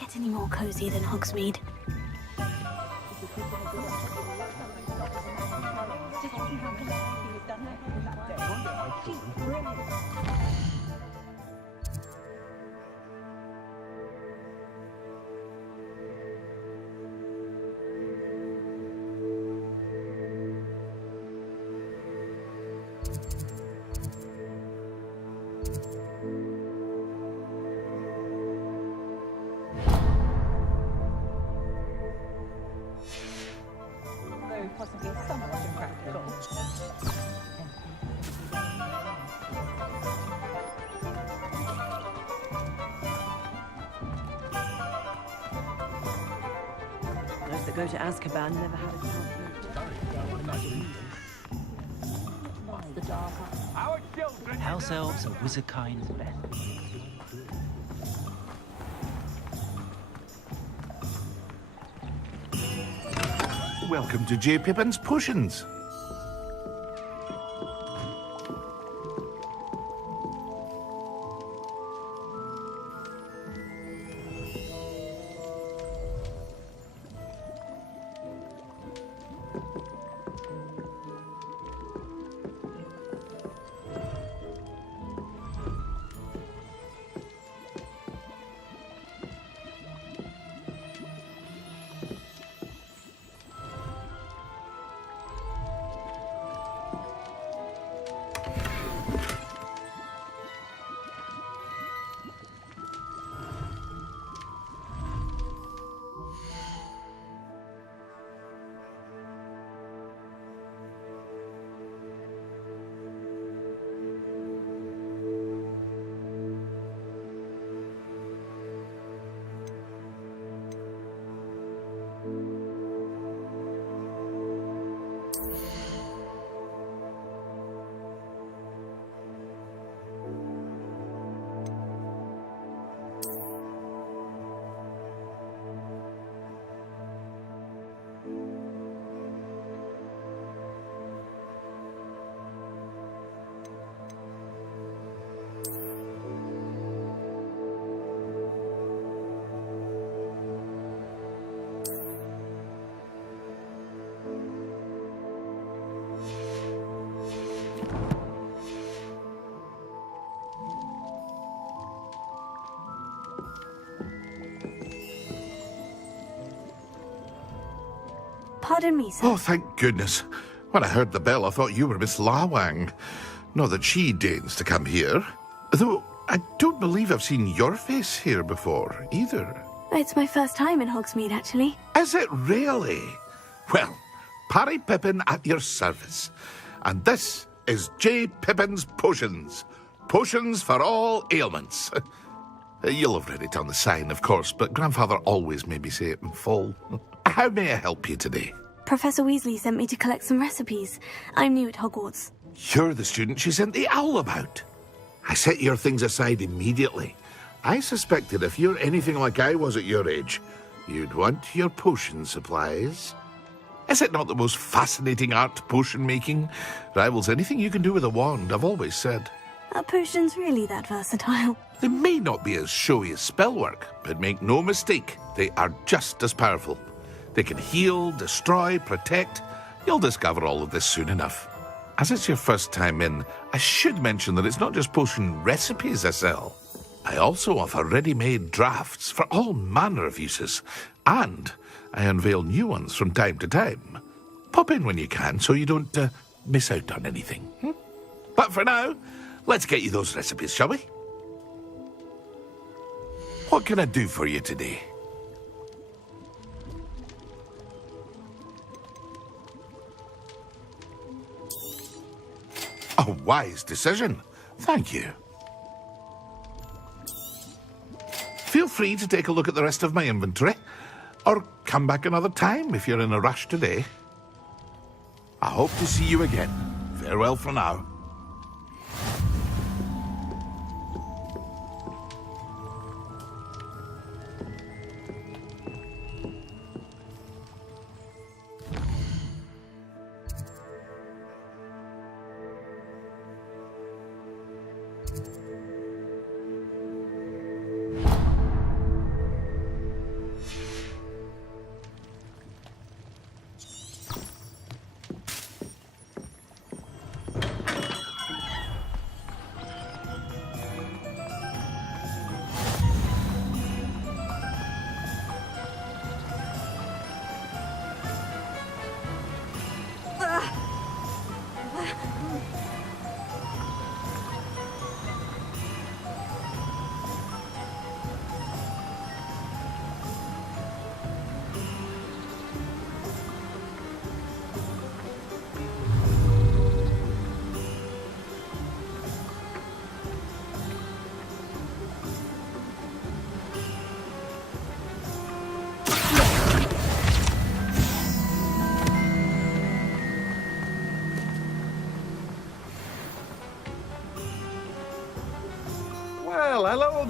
get any more cozy than Hogsmeade. Possibly somewhat impractical. Those that go to Azkaban never had a chance. The dark. Our children. House elves are wizard kind's best. Welcome to J. Pippin's Potions. Pardon me, sir. Oh, thank goodness. When I heard the bell, I thought you were Miss Lawang. Not that she deigns to come here. Though I don't believe I've seen your face here before, either. It's my first time in Hogsmeade, actually. Is it really? Well, Parry Pippin at your service. And this is J. Pippin's Potions. Potions for all ailments. You'll have read it on the sign, of course, but Grandfather always made me say it in full. How may I help you today? Professor Weasley sent me to collect some recipes. I'm new at Hogwarts. You're the student she sent the owl about. I set your things aside immediately. I suspected if you're anything like I was at your age, you'd want your potion supplies. Is it not the most fascinating art, potion making? Rivals anything you can do with a wand, I've always said. Are potions really that versatile? They may not be as showy as spellwork, but make no mistake, they are just as powerful. They can heal, destroy, protect. You'll discover all of this soon enough. As it's your first time in, I should mention that it's not just potion recipes I sell. I also offer ready-made drafts for all manner of uses, and I unveil new ones from time to time. Pop in when you can so you don't miss out on anything. But for now, let's get you those recipes, shall we? What can I do for you today? A wise decision. Thank you. Feel free to take a look at the rest of my inventory, or come back another time if you're in a rush today. I hope to see you again. Farewell for now.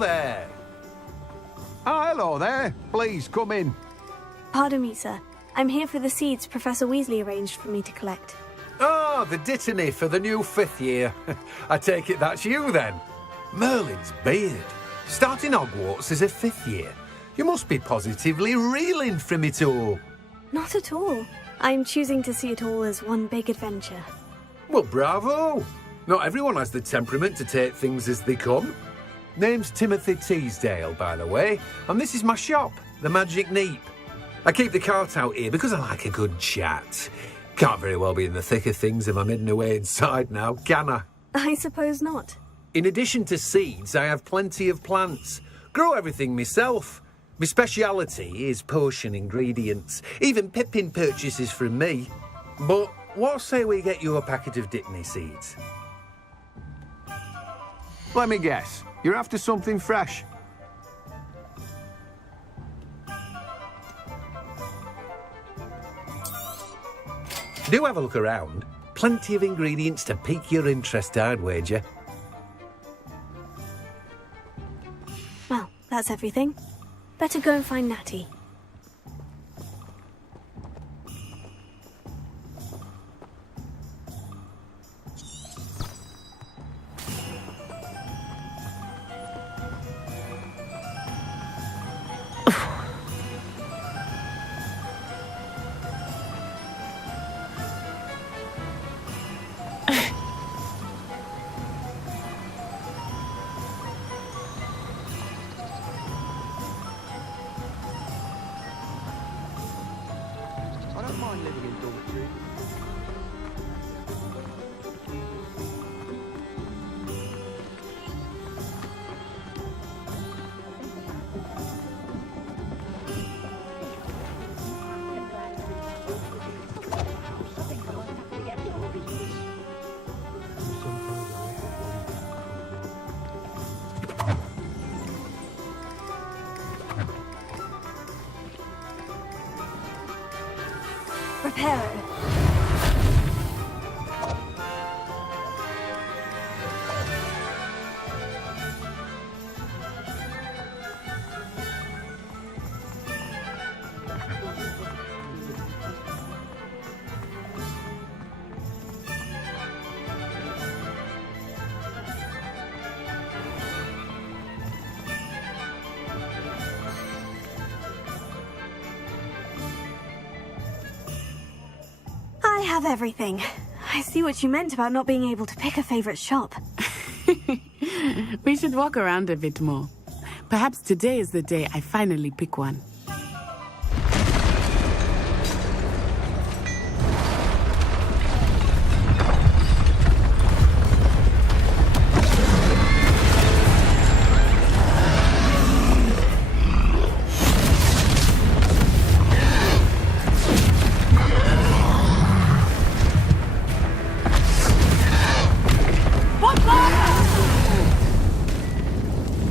there. Oh, hello there. Please, come in. Pardon me, sir. I'm here for the seeds Professor Weasley arranged for me to collect. Oh, the dittany for the new 5th year. I take it that's you, then. Merlin's beard. Starting Hogwarts as a 5th year. You must be positively reeling from it all. Not at all. I'm choosing to see it all as one big adventure. Well, bravo. Not everyone has the temperament to take things as they come. Name's Timothy Teasdale, by the way, and this is my shop, the Magic Neep. I keep the cart out here because I like a good chat. Can't very well be in the thick of things if I'm hidden away inside now, can I? I suppose not. In addition to seeds, I have plenty of plants. Grow everything myself. My speciality is potion ingredients. Even Pippin purchases from me. But what say we get you a packet of Dittany seeds? Let me guess. You're after something fresh. Do have a look around. Plenty of ingredients to pique your interest, I'd wager. Well, that's everything. Better go and find Natty. I don't mind living in dormitory. Reparo. I have everything. I see what you meant about not being able to pick a favorite shop. We should walk around a bit more. Perhaps today is the day I finally pick one.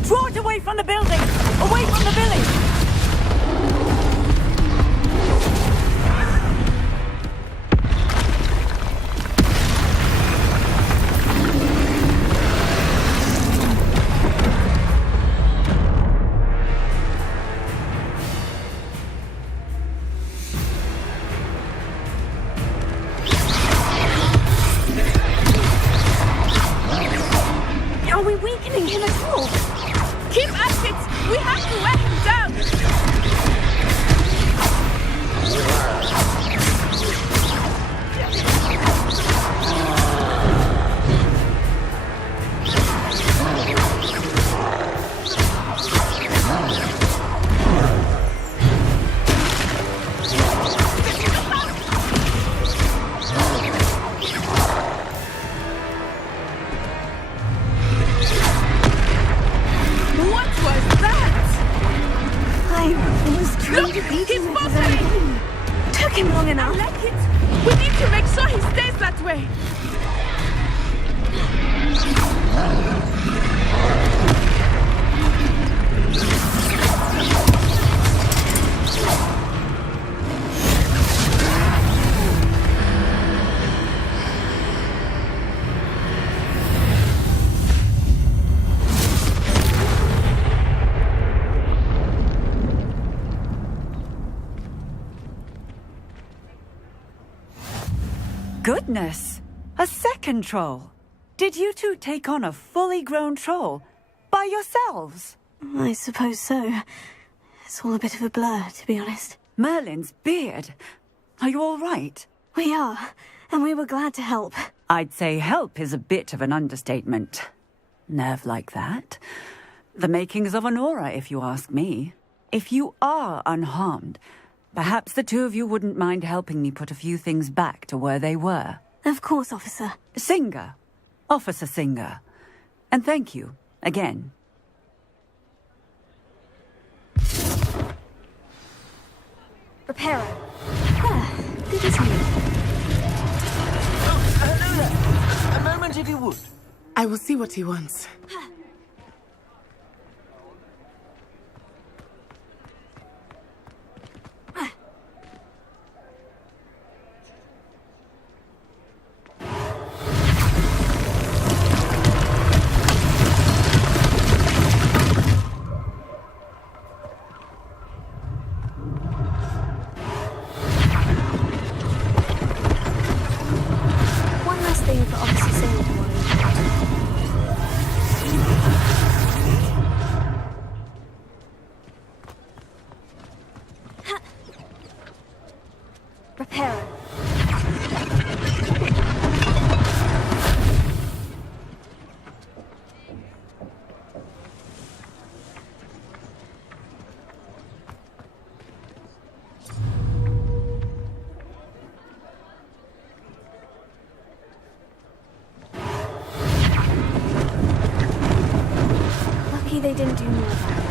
Draw it away from the building! Away from the village! Are we weakening him at all? Keep at it! We have to wear him down! What was that? I was trying Look, to beat he's him at the very buffering! beginning. Took him long I enough. like it! We need to make sure he stays that way! Goodness! A second troll! Did you two take on a fully grown troll by yourselves? I suppose so. It's all a bit of a blur, to be honest. Merlin's beard. Are you all right? We are, and we were glad to help. I'd say help is a bit of an understatement. Nerve like that. The makings of an aura, if you ask me. If you are unharmed, perhaps the two of you wouldn't mind helping me put a few things back to where they were. Of course, officer. Singer. Officer Singer. And thank you, again. Reparo. Ah, good to see you. Hello there. A moment if you would. I will see what he wants. One last thing for Officer Singer to worry about. Reparo. Lucky they didn't do more damage.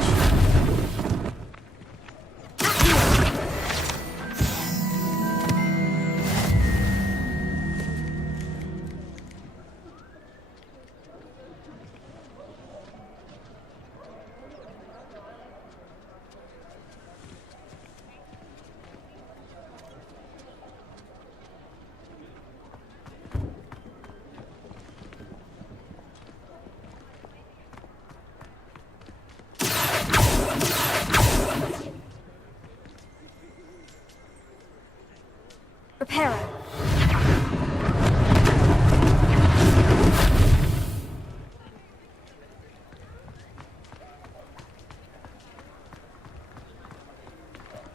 Reparo.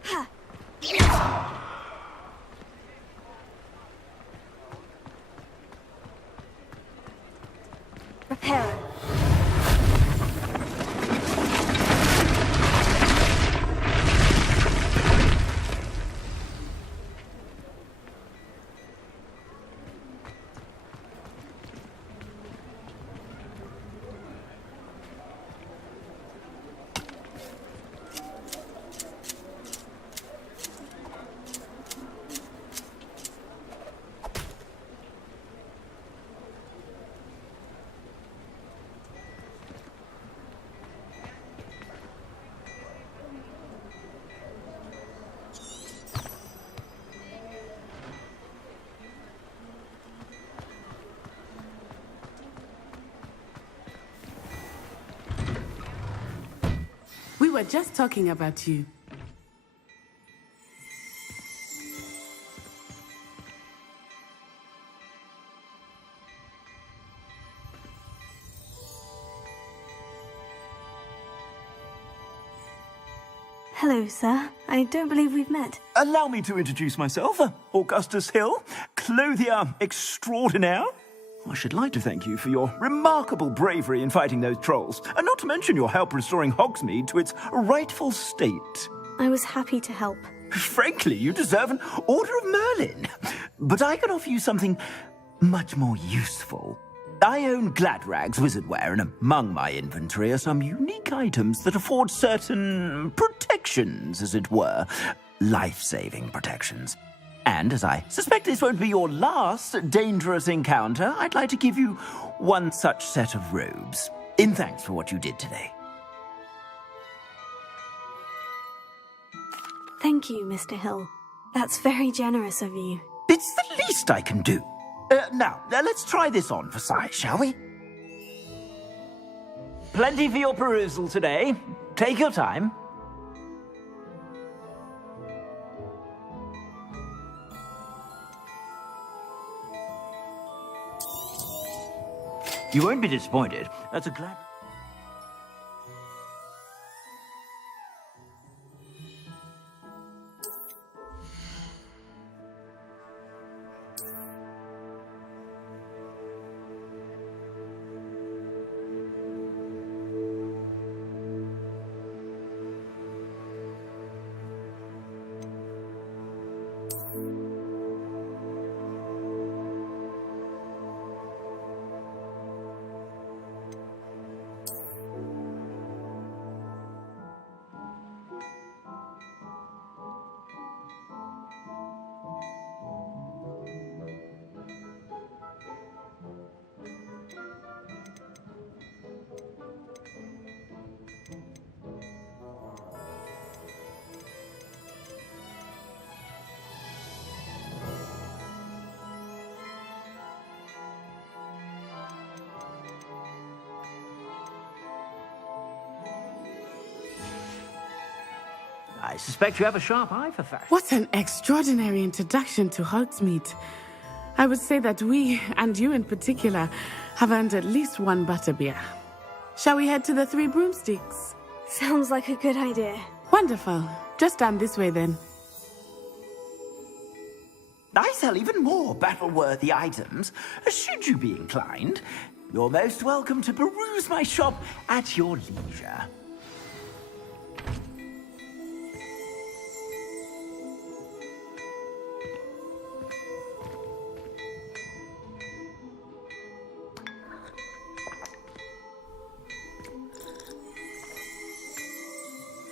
Ha. Reparo. We were just talking about you. Hello, sir. I don't believe we've met. Allow me to introduce myself. Augustus Hill, clothier extraordinaire. I should like to thank you for your remarkable bravery in fighting those trolls, and not to mention your help restoring Hogsmeade to its rightful state. I was happy to help. Frankly, you deserve an Order of Merlin. But I can offer you something much more useful. I own Gladrag's wizardware, and among my inventory are some unique items that afford certain protections, as it were. Life-saving protections. And as I suspect this won't be your last dangerous encounter, I'd like to give you one such set of robes, in thanks for what you did today. Thank you, Mr. Hill. That's very generous of you. It's the least I can do. Now, let's try this on for size, shall we? Plenty for your perusal today. Take your time. You won't be disappointed. That's a glad... I suspect you have a sharp eye for fashion. What an extraordinary introduction to Hogsmeade. I would say that we, and you in particular, have earned at least one butterbeer. Shall we head to the Three Broomsticks? Sounds like a good idea. Wonderful. Just down this way then. I sell even more battle-worthy items. Should you be inclined, you're most welcome to peruse my shop at your leisure.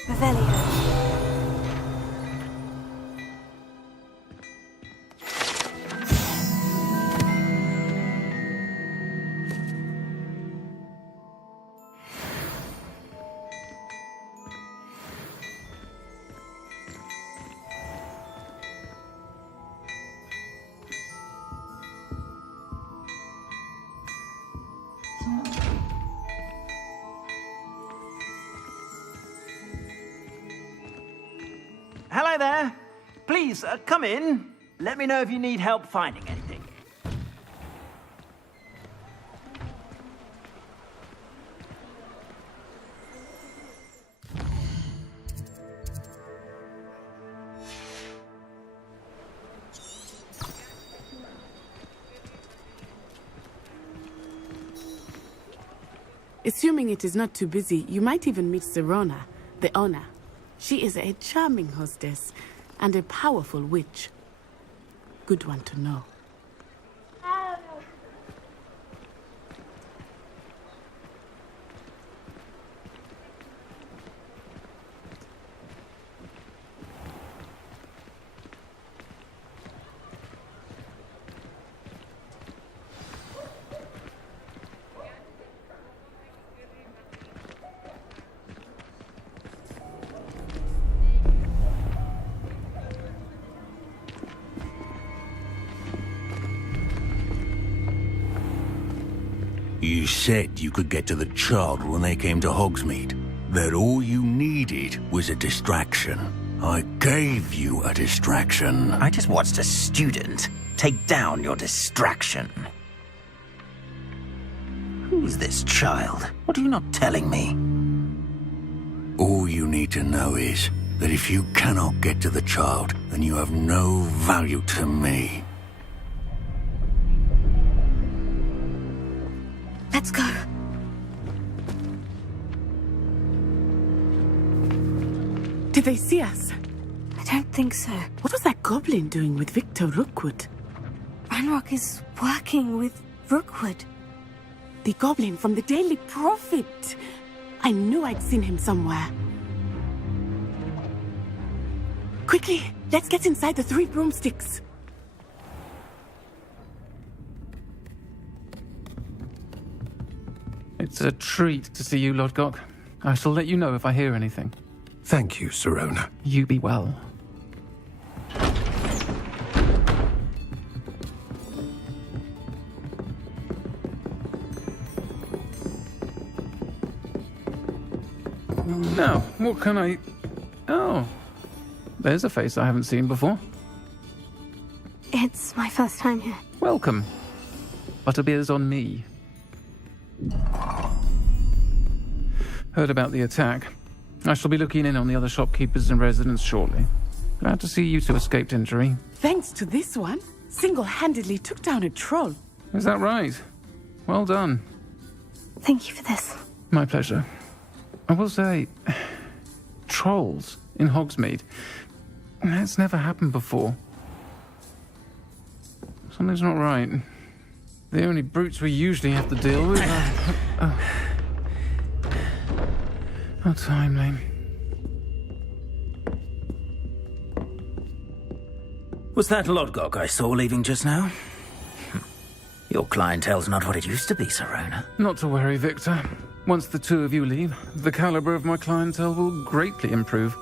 Revelio. Hello there. Please, come in. Let me know if you need help finding anything. Assuming it is not too busy, you might even meet Serona, the owner. She is a charming hostess and a powerful witch. Good one to know. You said you could get to the child when they came to Hogsmeade. That all you needed was a distraction. I gave you a distraction. I just watched a student take down your distraction. Who's this child? What are you not telling me? All you need to know is that if you cannot get to the child, then you have no value to me. Let's go. Did they see us? I don't think so. What was that goblin doing with Victor Rookwood? Ranrock is working with Rookwood. The goblin from the Daily Prophet. I knew I'd seen him somewhere. Quickly, let's get inside the Three Broomsticks. It's a treat to see you, Lodgok. I shall let you know if I hear anything. Thank you, Serona. You be well. Now, what can I... Oh, there's a face I haven't seen before. It's my first time here. Welcome. Butterbeer's on me. Heard about the attack. I shall be looking in on the other shopkeepers and residents shortly. Glad to see you two escaped injury. Thanks to this one, single-handedly took down a troll. Is that right? Well done. Thank you for this. My pleasure. I will say, trolls in Hogsmeade. That's never happened before. Something's not right. The only brutes we usually have to deal with are... How timely. Was that Lodgok I saw leaving just now? Your clientele's not what it used to be, Serona. Not to worry, Victor. Once the two of you leave, the caliber of my clientele will greatly improve.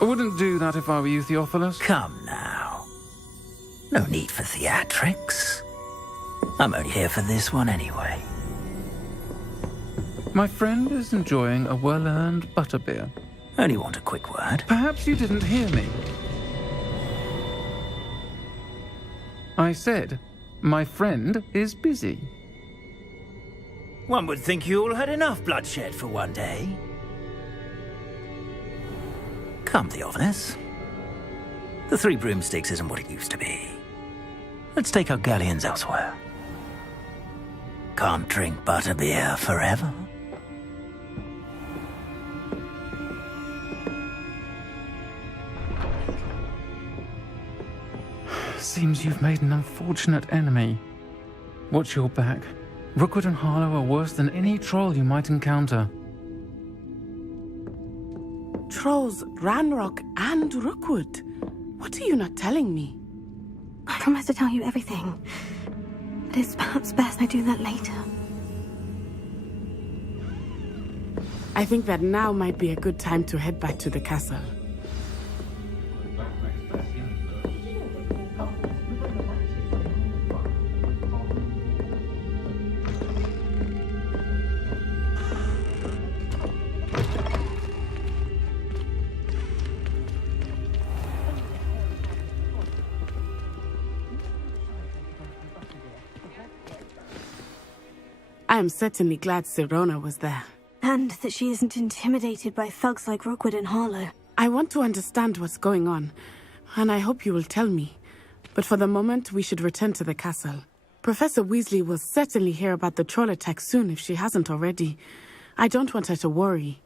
I wouldn't do that if I were you, Theophilus. Come now. No need for theatrics. I'm only here for this one anyway. My friend is enjoying a well-earned butterbeer. Only want a quick word. Perhaps you didn't hear me. I said, my friend is busy. One would think you all had enough bloodshed for one day. Come, Theophilus. The Three Broomsticks isn't what it used to be. Let's take our galleons elsewhere. Can't drink butterbeer forever. Seems you've made an unfortunate enemy. Watch your back. Rookwood and Harlow are worse than any troll you might encounter. Trolls, Ranrock, and Rookwood. What are you not telling me? I promise to tell you everything. But it's perhaps best I do that later. I think that now might be a good time to head back to the castle. I am certainly glad Serona was there. And that she isn't intimidated by thugs like Rookwood and Harlow. I want to understand what's going on, and I hope you will tell me. But for the moment, we should return to the castle. Professor Weasley will certainly hear about the troll attack soon if she hasn't already. I don't want her to worry.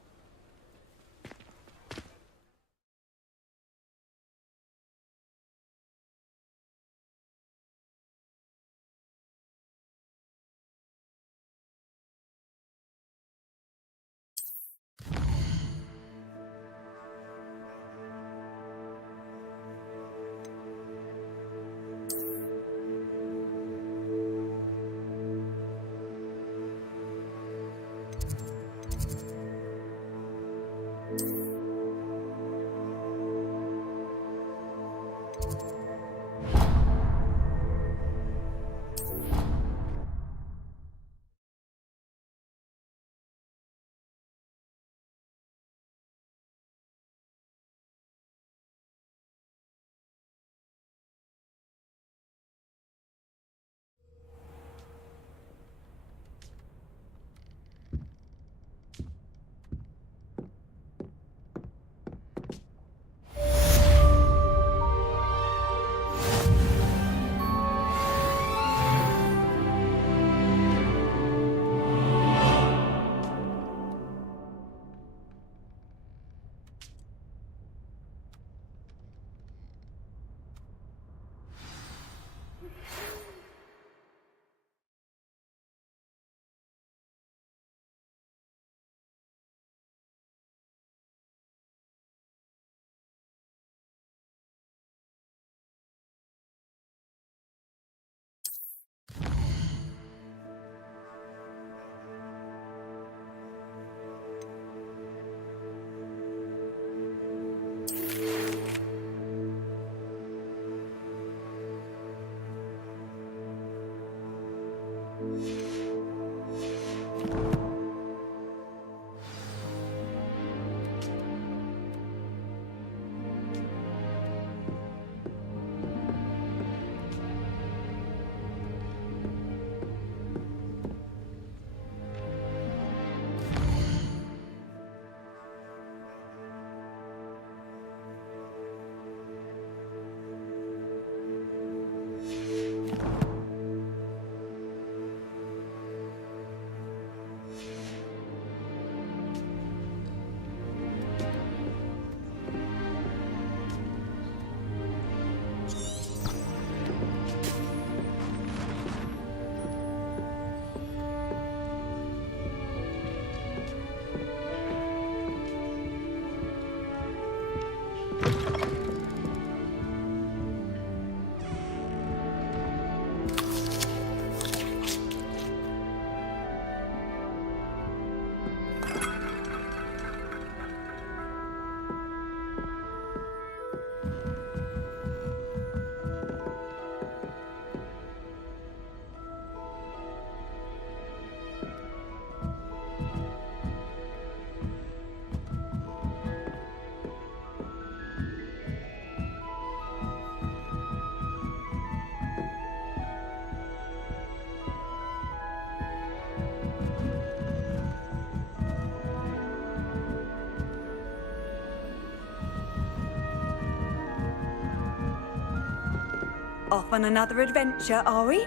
Off on another adventure, are we?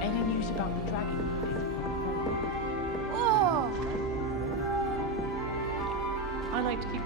Any news about the dragon? Oh! I like to keep it.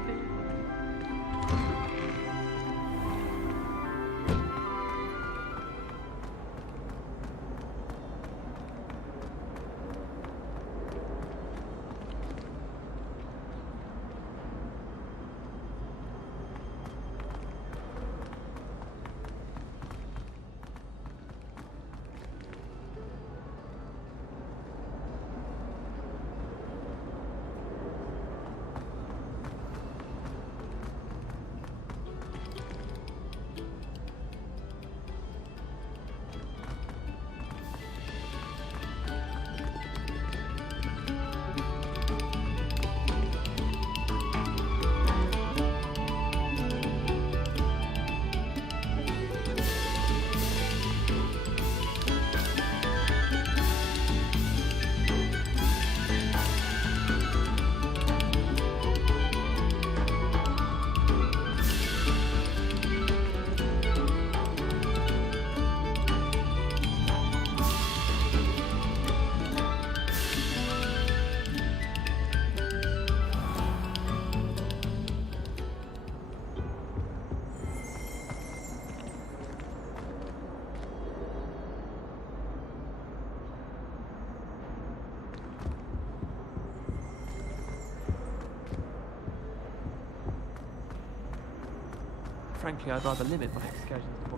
Frankly, I'd rather limit my excursions to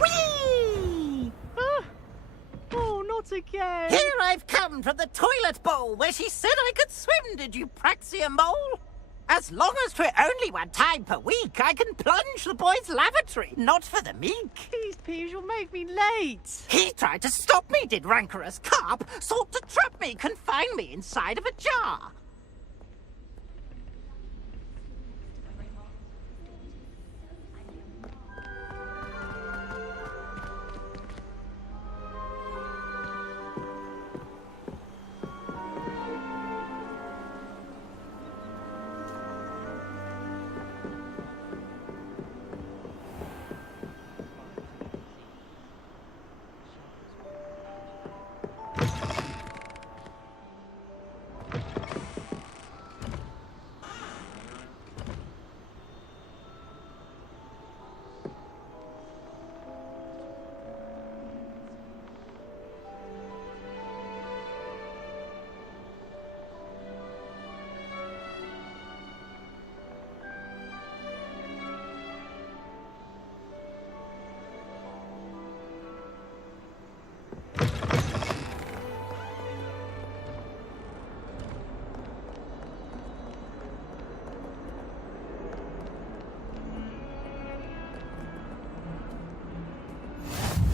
Whee! Oh, not again! Here I've come from the toilet bowl where she said I could swim, did you praxia mole? As long as 'twere only one time per week, I can plunge the boy's lavatory, not for the meek. Please, Peeves, you'll make me late. He tried to stop me, did rancorous carp, sought to trap me, confine me inside of a jar.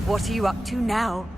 What are you up to now?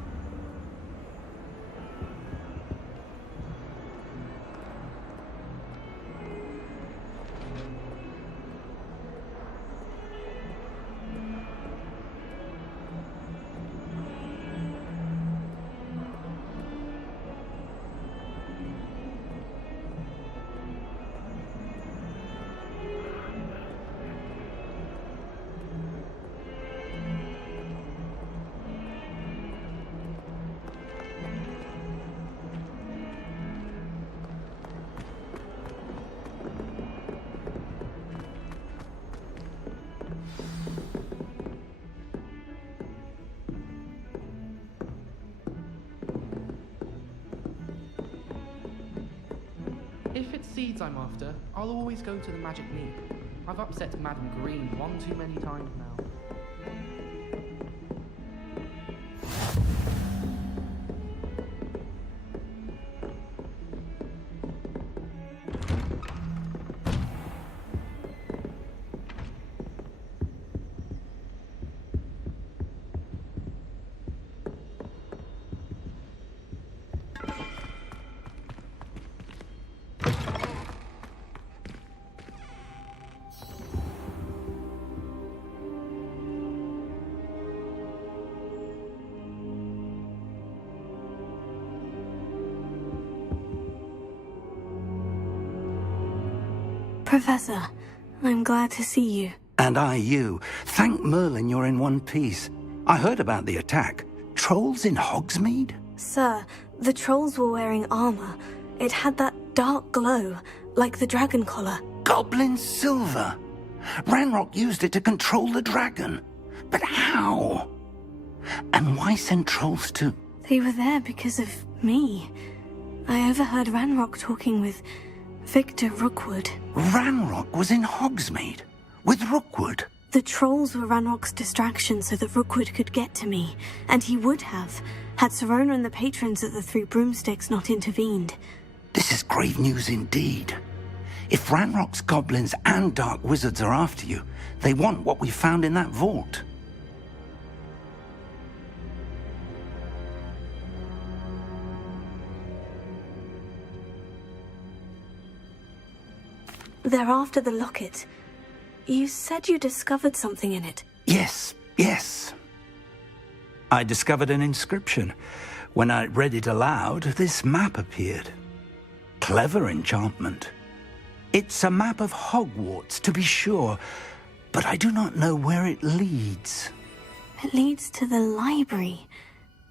If it's seeds I'm after, I'll always go to the Magic League. I've upset Madam Green one too many times now. Professor, I'm glad to see you. And I you. Thank Merlin you're in one piece. I heard about the attack. Trolls in Hogsmeade? Sir, the trolls were wearing armor. It had that dark glow, like the dragon collar. Goblin silver. Ranrock used it to control the dragon. But how? And why send trolls to... They were there because of me. I overheard Ranrock talking with Victor Rookwood. Ranrock was in Hogsmeade? With Rookwood? The trolls were Ranrock's distraction so that Rookwood could get to me. And he would have, had Serona and the patrons at the Three Broomsticks not intervened. This is grave news indeed. If Ranrock's goblins and dark wizards are after you, they want what we found in that vault. They're after the locket. You said you discovered something in it. Yes. I discovered an inscription. When I read it aloud, this map appeared. Clever enchantment. It's a map of Hogwarts, to be sure, but I do not know where it leads. It leads to the library.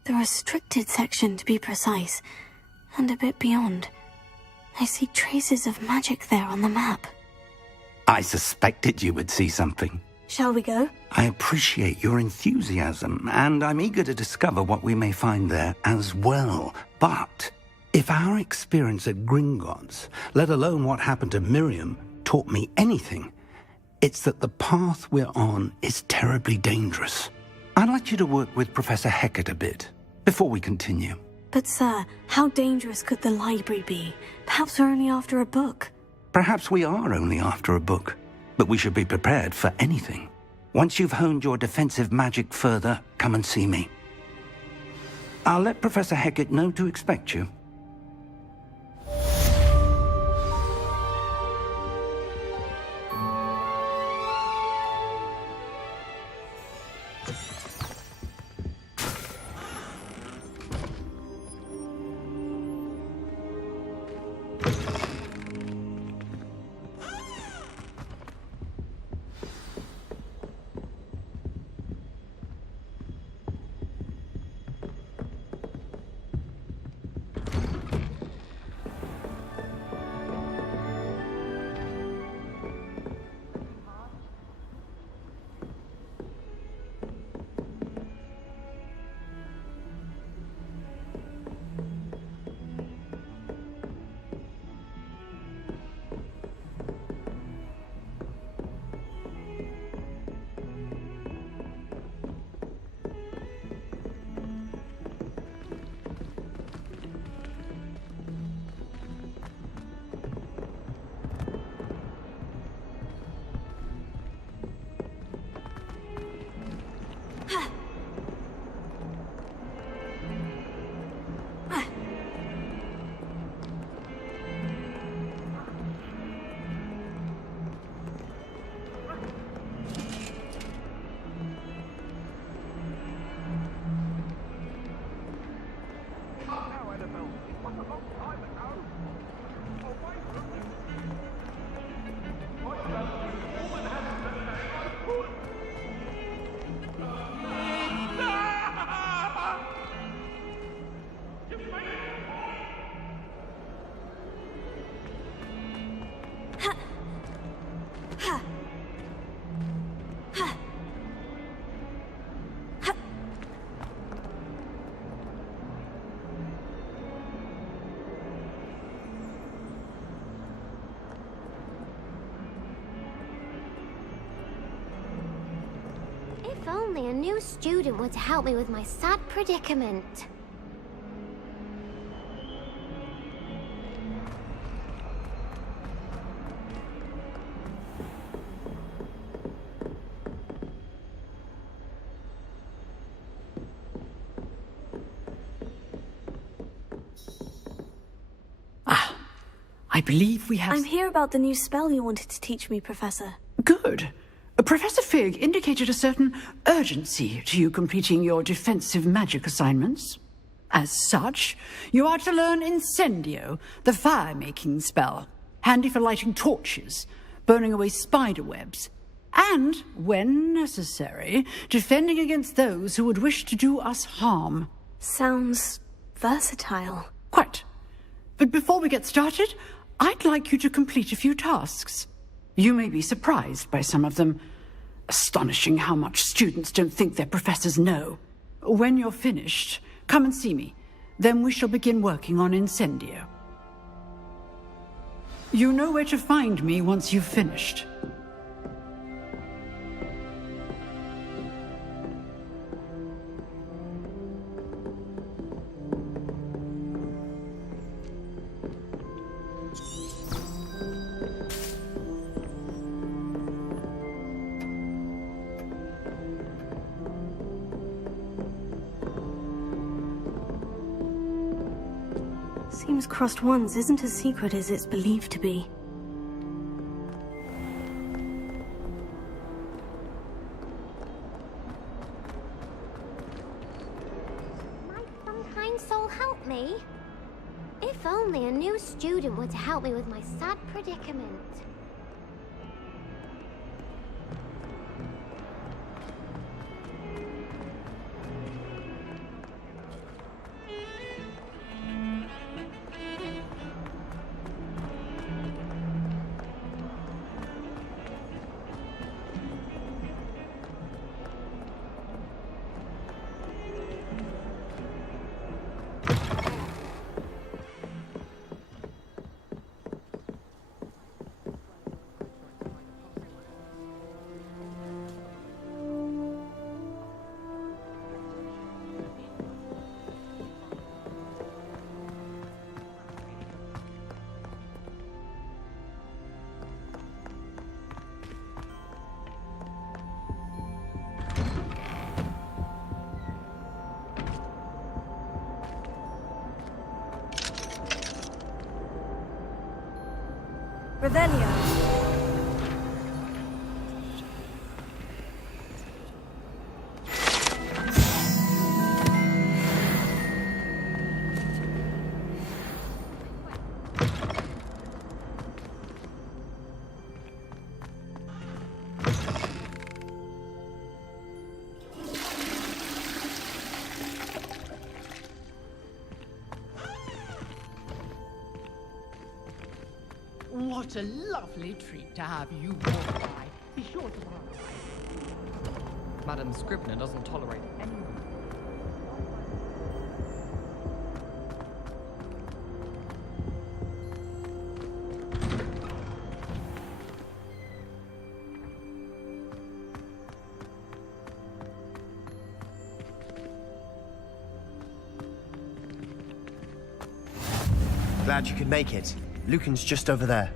The restricted section, to be precise, and a bit beyond. I see traces of magic there on the map. I suspected you would see something. Shall we go? I appreciate your enthusiasm, and I'm eager to discover what we may find there as well. But if our experience at Gringotts, let alone what happened to Miriam, taught me anything, it's that the path we're on is terribly dangerous. I'd like you to work with Professor Hecat a bit, before we continue. But sir, how dangerous could the library be? Perhaps we're only after a book. Perhaps we are only after a book, but we should be prepared for anything. Once you've honed your defensive magic further, come and see me. I'll let Professor Hecat know to expect you. If only a new student were to help me with my sad predicament. I believe we have... I'm here about the new spell you wanted to teach me, Professor. Good. Professor Fig indicated a certain urgency to you completing your defensive magic assignments. As such, you are to learn Incendio, the fire-making spell, handy for lighting torches, burning away spider webs, and, when necessary, defending against those who would wish to do us harm. Sounds versatile. Quite. But before we get started, I'd like you to complete a few tasks. You may be surprised by some of them. Astonishing how much students don't think their professors know. When you're finished, come and see me. Then we shall begin working on Incendio. You know where to find me once you've finished. Seems Crossed Wands isn't as secret as it's believed to be. Might some kind soul help me? If only a new student were to help me with my sad predicament. Revelio. What a lovely treat to have you walk by. Be sure to Madam Scribner doesn't tolerate anyone. Glad you could make it. Lucan's just over there.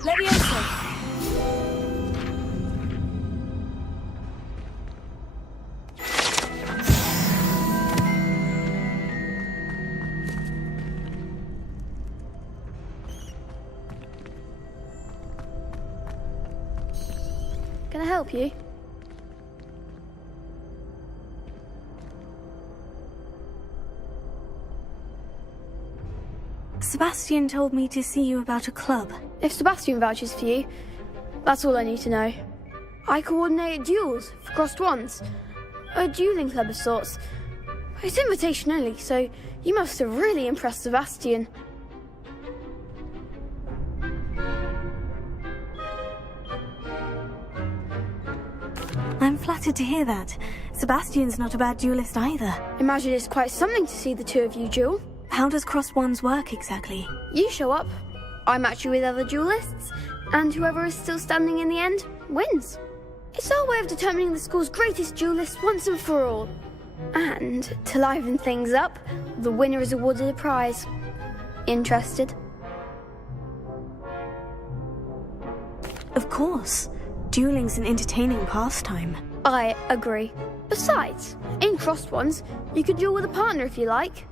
Levioso. Can I help you? Sebastian told me to see you about a club. If Sebastian vouches for you, that's all I need to know. I coordinate duels for Crossed Wands. A dueling club of sorts. It's invitation only, so you must have really impressed Sebastian. I'm flattered to hear that. Sebastian's not a bad duelist either. Imagine it's quite something to see the two of you duel. How does Crossed Wands work exactly? You show up, I match you with other duelists, and whoever is still standing in the end wins. It's our way of determining the school's greatest duelist once and for all. And to liven things up, the winner is awarded a prize. Interested? Of course. Dueling's an entertaining pastime. I agree. Besides, in Crossed Wands, you can duel with a partner if you like.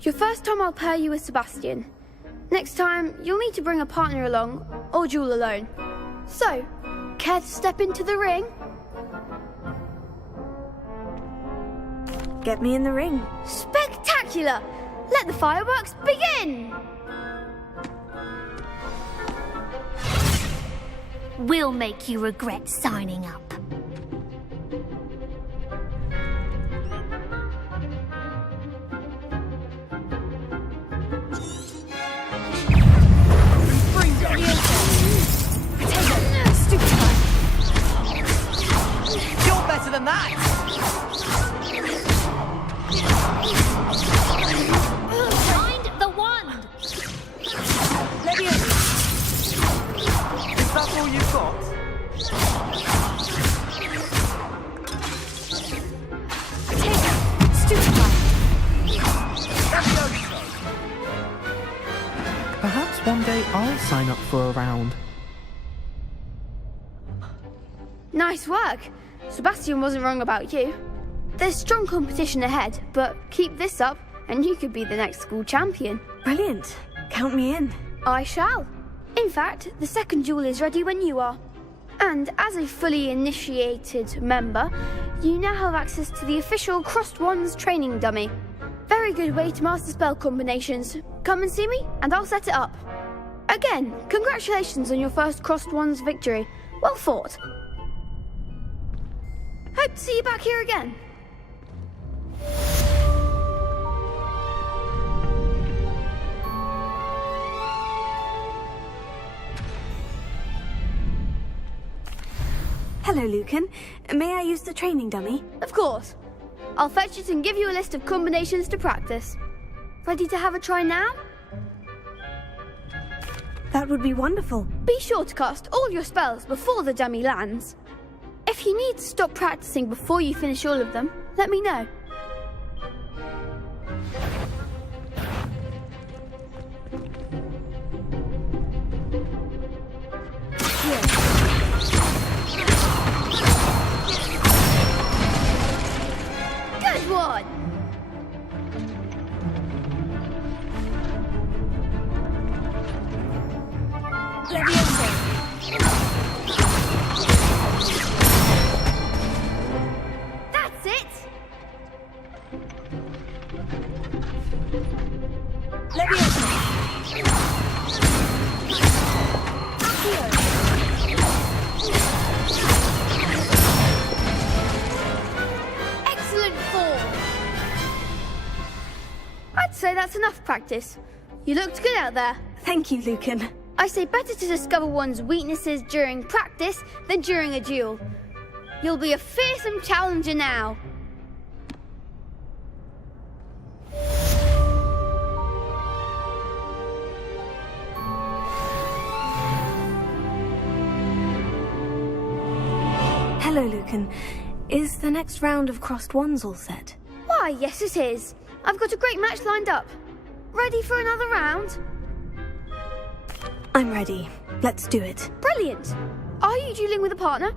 Your first time I'll pair you with Sebastian. Next time, you'll need to bring a partner along, or duel alone. So, care to step into the ring? Get me in the ring. Spectacular! Let the fireworks begin! We'll make you regret signing up. You're better than that! Find the wand! Is that all you've got? Perhaps one day I'll sign up for a round. Nice work. Sebastian wasn't wrong about you. There's strong competition ahead, but keep this up and you could be the next school champion. Brilliant. Count me in. I shall. In fact, the second duel is ready when you are. And as a fully initiated member, you now have access to the official Crossed Wands training dummy. Very good way to master spell combinations. Come and see me, and I'll set it up. Again, congratulations on your first Crossed Wands victory. Well fought. Hope to see you back here again. Hello, Lucan. May I use the training dummy? Of course. I'll fetch it and give you a list of combinations to practice. Ready to have a try now? That would be wonderful. Be sure to cast all your spells before the dummy lands. If you need to stop practicing before you finish all of them, let me know. Good one! That's it! Excellent form! I'd say that's enough practice. You looked good out there. Thank you, Lucan. I say better to discover one's weaknesses during practice than during a duel. You'll be a fearsome challenger now. Hello, Lucan. Is the next round of Crossed Wands all set? Why, yes it is. I've got a great match lined up. Ready for another round? I'm ready. Let's do it. Brilliant. Are you dueling with a partner?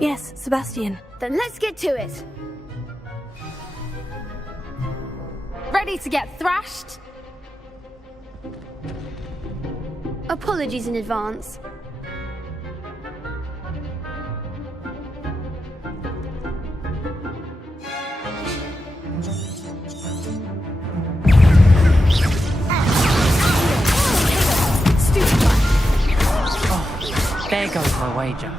Yes, Sebastian. Then let's get to it. Ready to get thrashed? Apologies in advance. Oh, there goes my wager.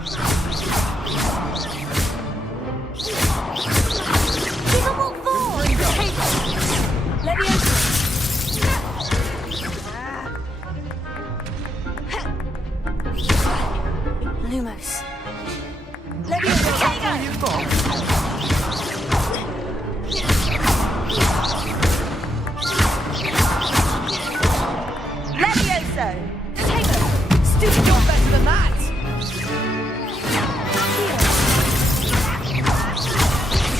Keep a walk forward! Let me open. Lumos. Let me Levioso! Stupid, you're better than that!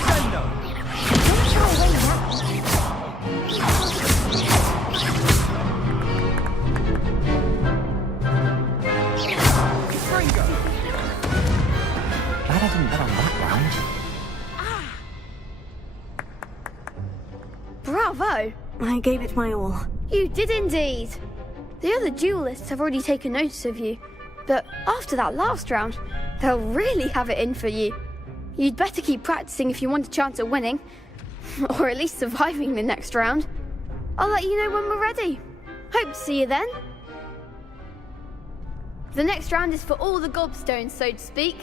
Crescendo! Don't show away now. Ringo! Glad I didn't bet on that round. Bravo! I gave it my all. You did indeed. The other duelists have already taken notice of you, but after that last round, they'll really have it in for you. You'd better keep practicing if you want a chance at winning, or at least surviving the next round. I'll let you know when we're ready. Hope to see you then. The next round is for all the gobstones, so to speak.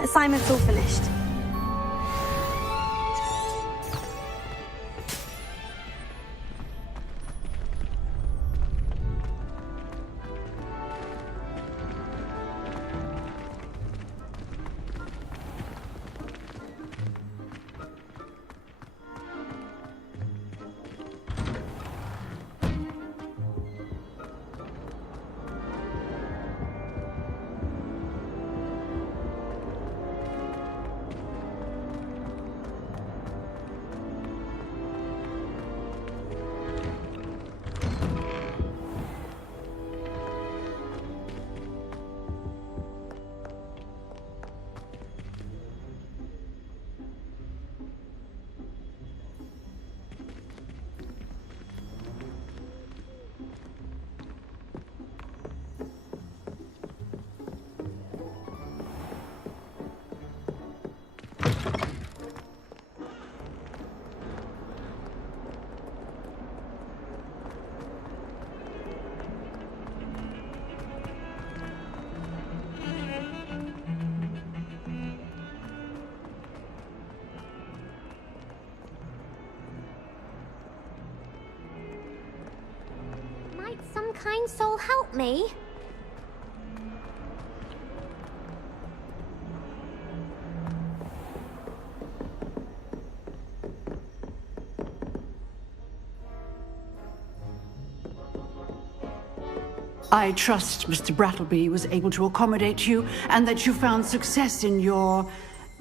Assignment's all finished. Might some kind soul help me? I trust Mr. Brattleby was able to accommodate you and that you found success in your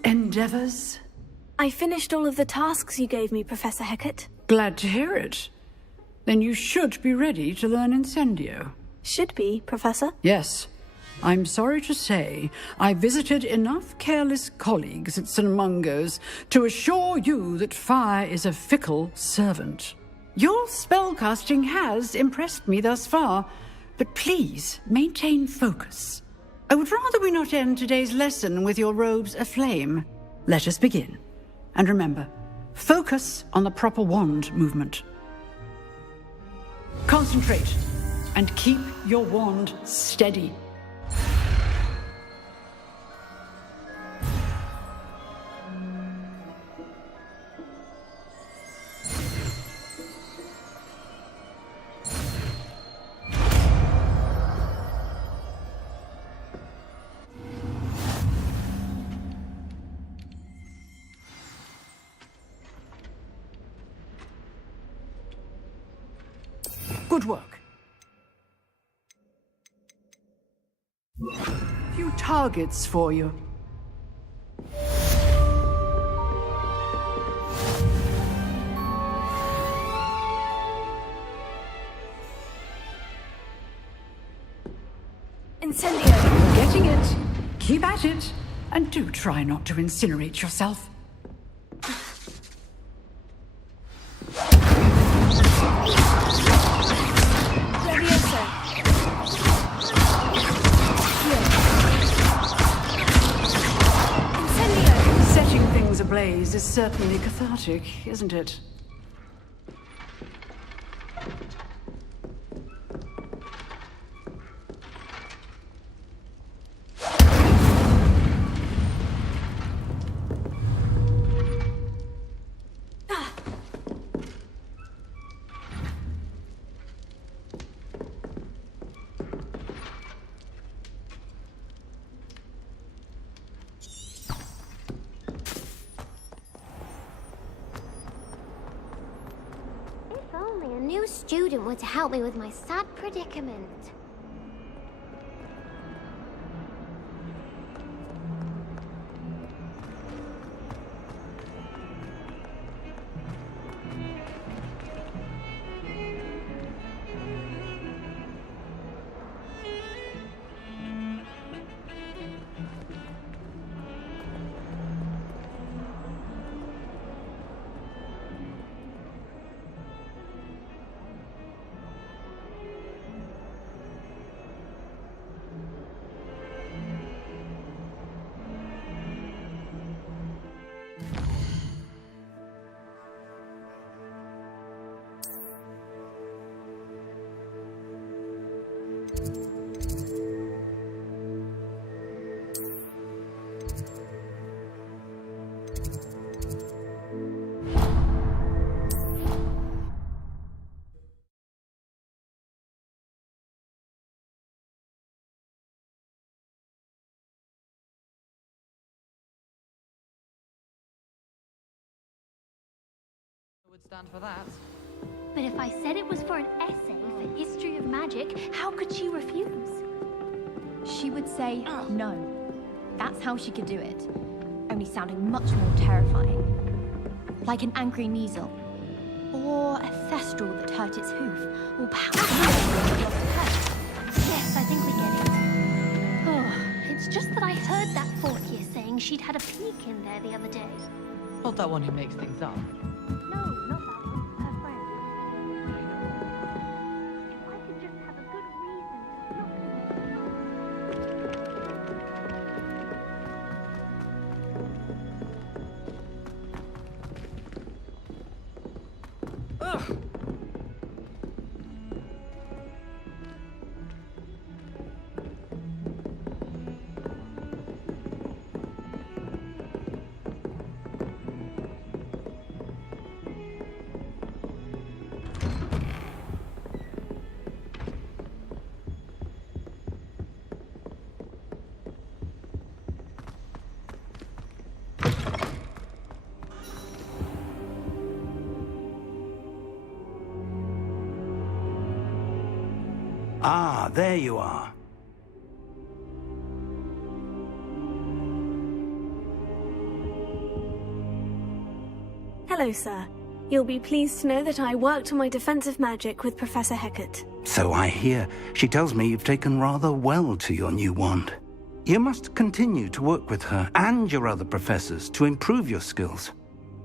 endeavors. I finished all of the tasks you gave me, Professor Hecat. Glad to hear it. Then you should be ready to learn Incendio. Should be, Professor? Yes. I'm sorry to say, I visited enough careless colleagues at St. Mungo's to assure you that fire is a fickle servant. Your spellcasting has impressed me thus far, but please maintain focus. I would rather we not end today's lesson with your robes aflame. Let us begin. And remember, focus on the proper wand movement. Concentrate and keep your wand steady. Good work. Few targets for you. Incendio! You're getting it. Keep at it. And do try not to incinerate yourself. Ablaze is certainly cathartic, isn't it? Only a new student were to help me with my sad predicament. would stand for that. But if I said it was for an essay for history of magic, how could she refuse? She would say no. That's how she could do it. Only sounding much more terrifying. Like an angry measle. Or a thestral that hurt its hoof. Or perhaps Yes, I think we get it. Oh, it's just that I heard that fourth year saying she'd had a peek in there the other day. Not that one who makes things up. No, not that one. Her friend. If I could just have a good Ugh! Ah, there you are. Hello, sir. You'll be pleased to know that I worked on my defensive magic with Professor Hecat. So I hear. She tells me you've taken rather well to your new wand. You must continue to work with her and your other professors to improve your skills.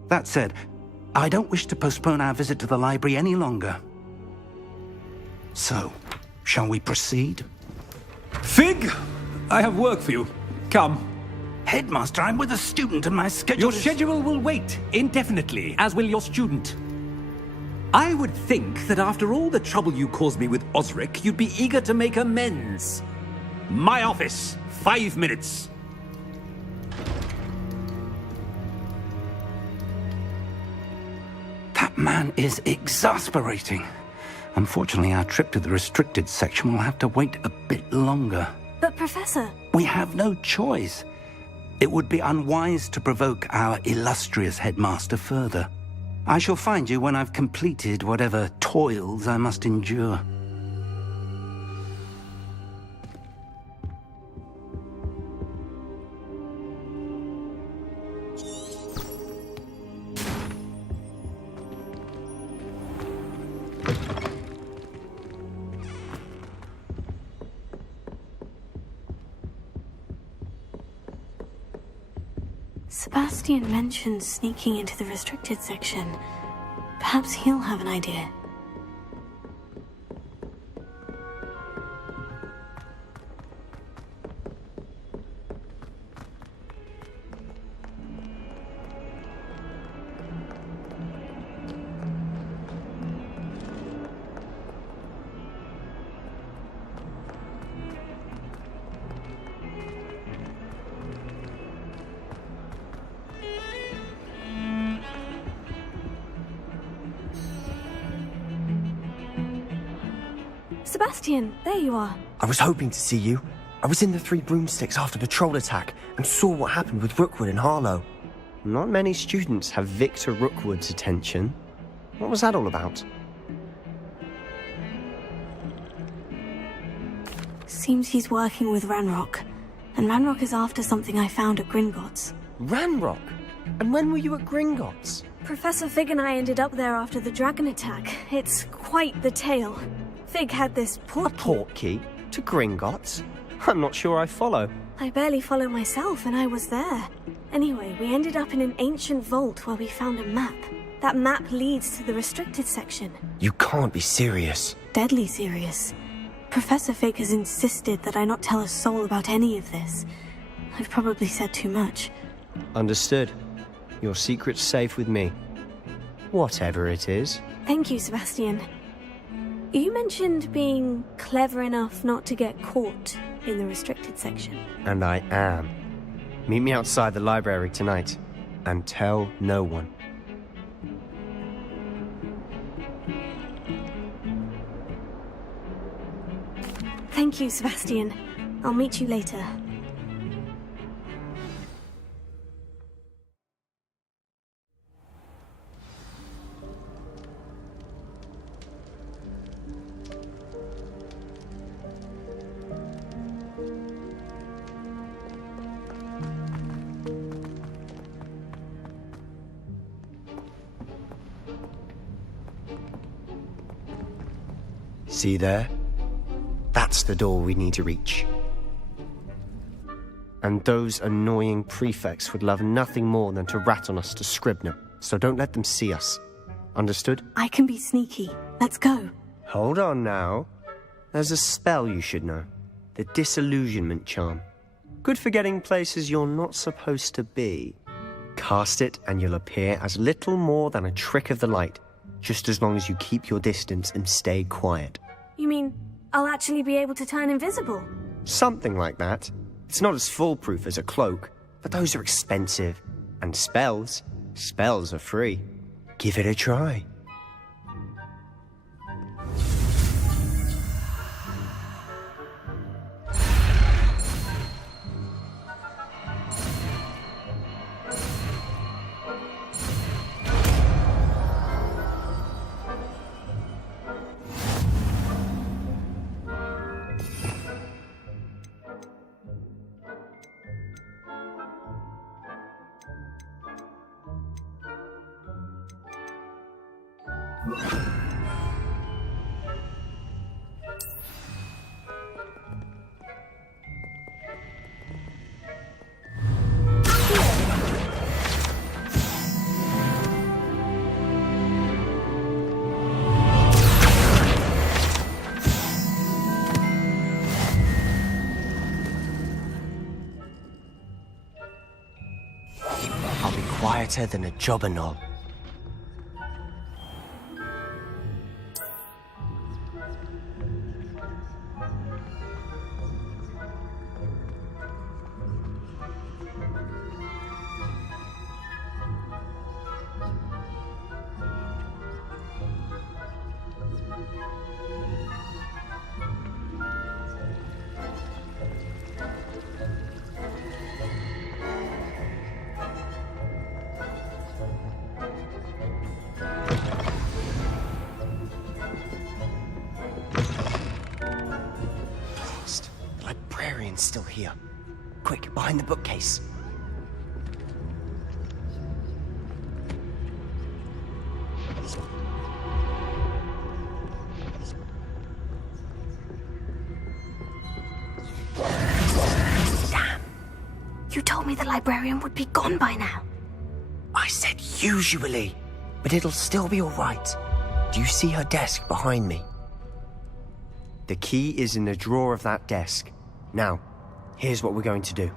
That said, I don't wish to postpone our visit to the library any longer. So, shall we proceed? Fig! I have work for you. Come. Headmaster, I'm with a student and my schedule Your schedule will wait indefinitely, as will your student. I would think that after all the trouble you caused me with Osric, you'd be eager to make amends. My office, 5 minutes. That man is exasperating. Unfortunately, our trip to the restricted section will have to wait a bit longer. But, Professor... We have no choice. It would be unwise to provoke our illustrious headmaster further. I shall find you when I've completed whatever toils I must endure. Sebastian mentioned sneaking into the restricted section. Perhaps he'll have an idea. Sebastian, there you are. I was hoping to see you. I was in the Three Broomsticks after the troll attack and saw what happened with Rookwood and Harlow. Not many students have Victor Rookwood's attention. What was that all about? Seems he's working with Ranrock. And Ranrock is after something I found at Gringotts. Ranrock? And when were you at Gringotts? Professor Fig and I ended up there after the dragon attack. It's quite the tale. Fig had this Portkey? To Gringotts? I'm not sure I follow. I barely follow myself, and I was there. Anyway, we ended up in an ancient vault where we found a map. That map leads to the restricted section. You can't be serious. Deadly serious. Professor Fig has insisted that I not tell a soul about any of this. I've probably said too much. Understood. Your secret's safe with me. Whatever it is. Thank you, Sebastian. You mentioned being clever enough not to get caught in the restricted section. And I am. Meet me outside the library tonight, and tell no one. Thank you, Sebastian. I'll meet you later. See there? That's the door we need to reach. And those annoying prefects would love nothing more than to rat on us to Scribner, so don't let them see us. Understood? I can be sneaky. Let's go. Hold on now. There's a spell you should know. The Disillusionment Charm. Good for getting places you're not supposed to be. Cast it and you'll appear as little more than a trick of the light, just as long as you keep your distance and stay quiet. You mean I'll actually be able to turn invisible? Something like that. It's not as foolproof as a cloak, but those are expensive. And spells are free. Give it a try. Quieter than a jobberknoll. Still here. Quick, behind the bookcase. Damn. You told me the librarian would be gone by now. I said usually, but it'll still be all right. Do you see her desk behind me? The key is in the drawer of that desk. Now, here's what we're going to do.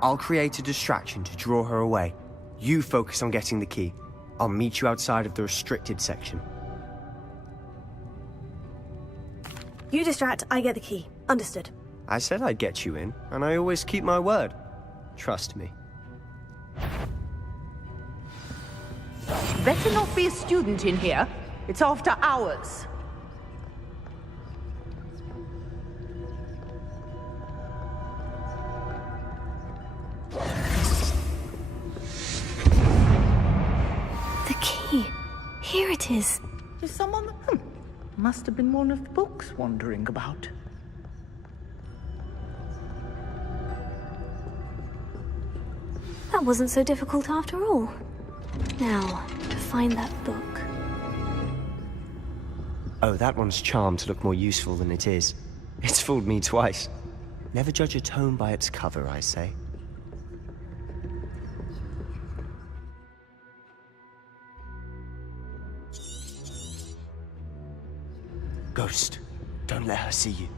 I'll create a distraction to draw her away. You focus on getting the key. I'll meet you outside of the restricted section. You distract, I get the key. Understood. I said I'd get you in, and I always keep my word. Trust me. Better not be a student in here. It's after hours. The key. Here it is. Is someone... Must have been one of the books wandering about. That wasn't so difficult after all. Now, to find that book. Oh, that one's charmed to look more useful than it is. It's fooled me twice. Never judge a tome by its cover, I say. Ghost, don't let her see you.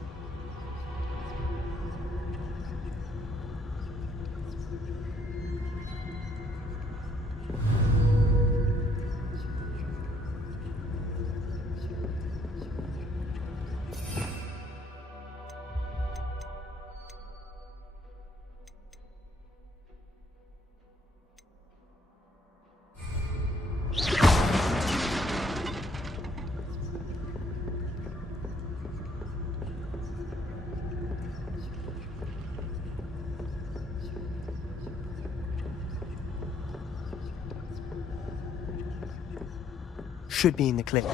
Should be in the clip.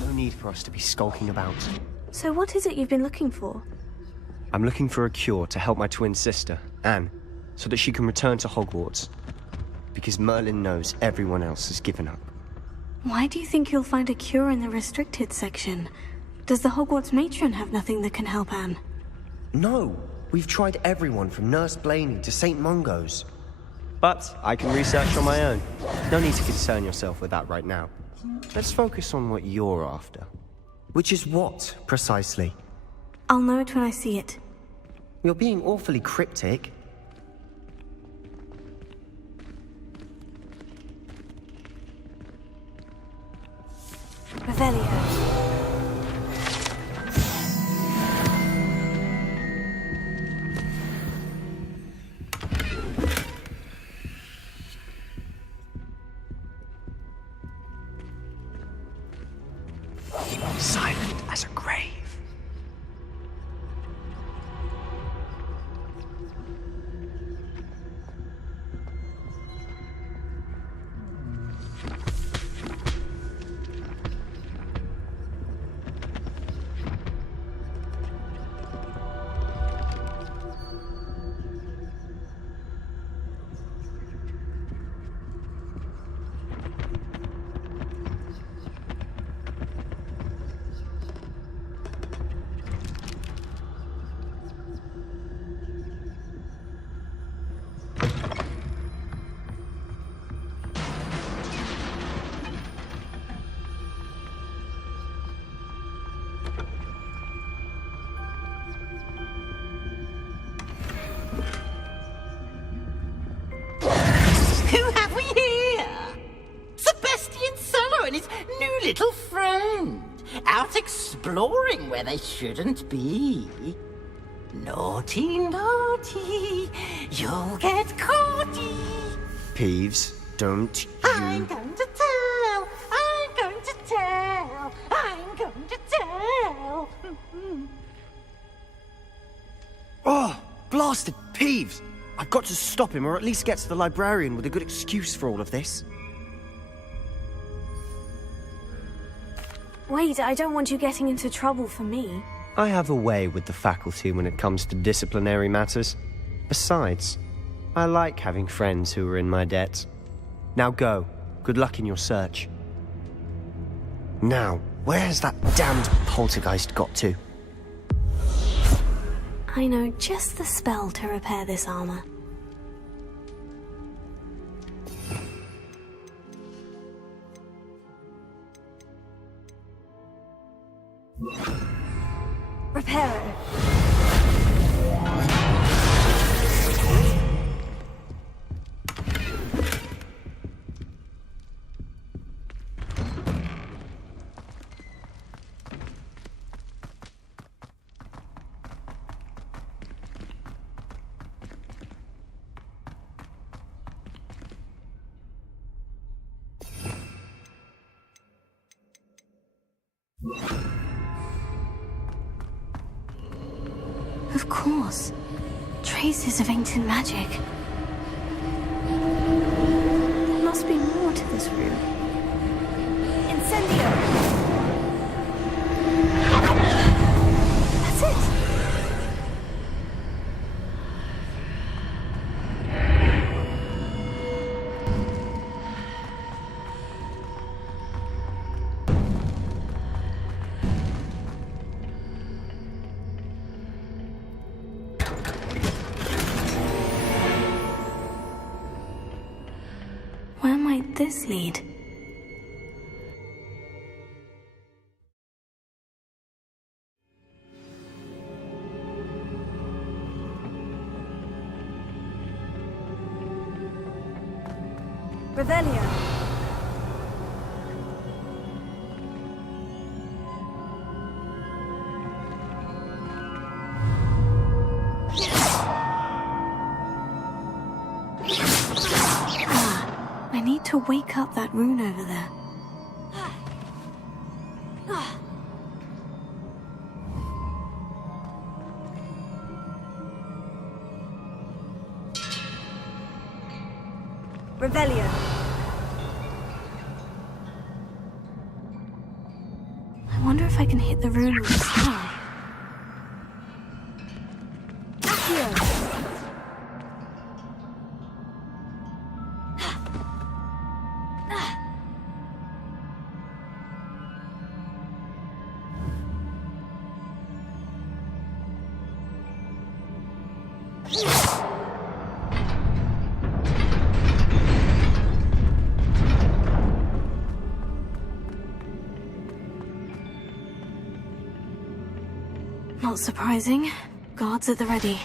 No need for us to be skulking about. So what is it you've been looking for? I'm looking for a cure to help my twin sister, Anne, so that she can return to Hogwarts. Because Merlin knows everyone else has given up. Why do you think you'll find a cure in the restricted section? Does the Hogwarts matron have nothing that can help Anne? No, we've tried everyone from Nurse Blaney to St. Mungo's. But I can research on my own. No need to concern yourself with that right now. Let's focus on what you're after. Which is what, precisely? I'll know it when I see it. You're being awfully cryptic. Revelio. Silent as a grave. Who have we here? Sebastian Solo and his new little friend. Out exploring where they shouldn't be. Naughty, naughty. You'll get caughty. Peeves, don't I'm going to tell. I'm going to tell. I'm going to tell. Oh, blasted Peeves! I've got to stop him, or at least get to the librarian with a good excuse for all of this. Wait, I don't want you getting into trouble for me. I have a way with the faculty when it comes to disciplinary matters. Besides, I like having friends who are in my debt. Now go. Good luck in your search. Now, where has that damned poltergeist got to? I know just the spell to repair this armor. Reparo. Of course. Traces of ancient magic. There must be more to this room. Incendio! That's it! Where might this lead? Revelio. I need to wake up that rune over there. Revelio. I wonder if I can hit the rune with a spell. Not surprising. Guards at the ready.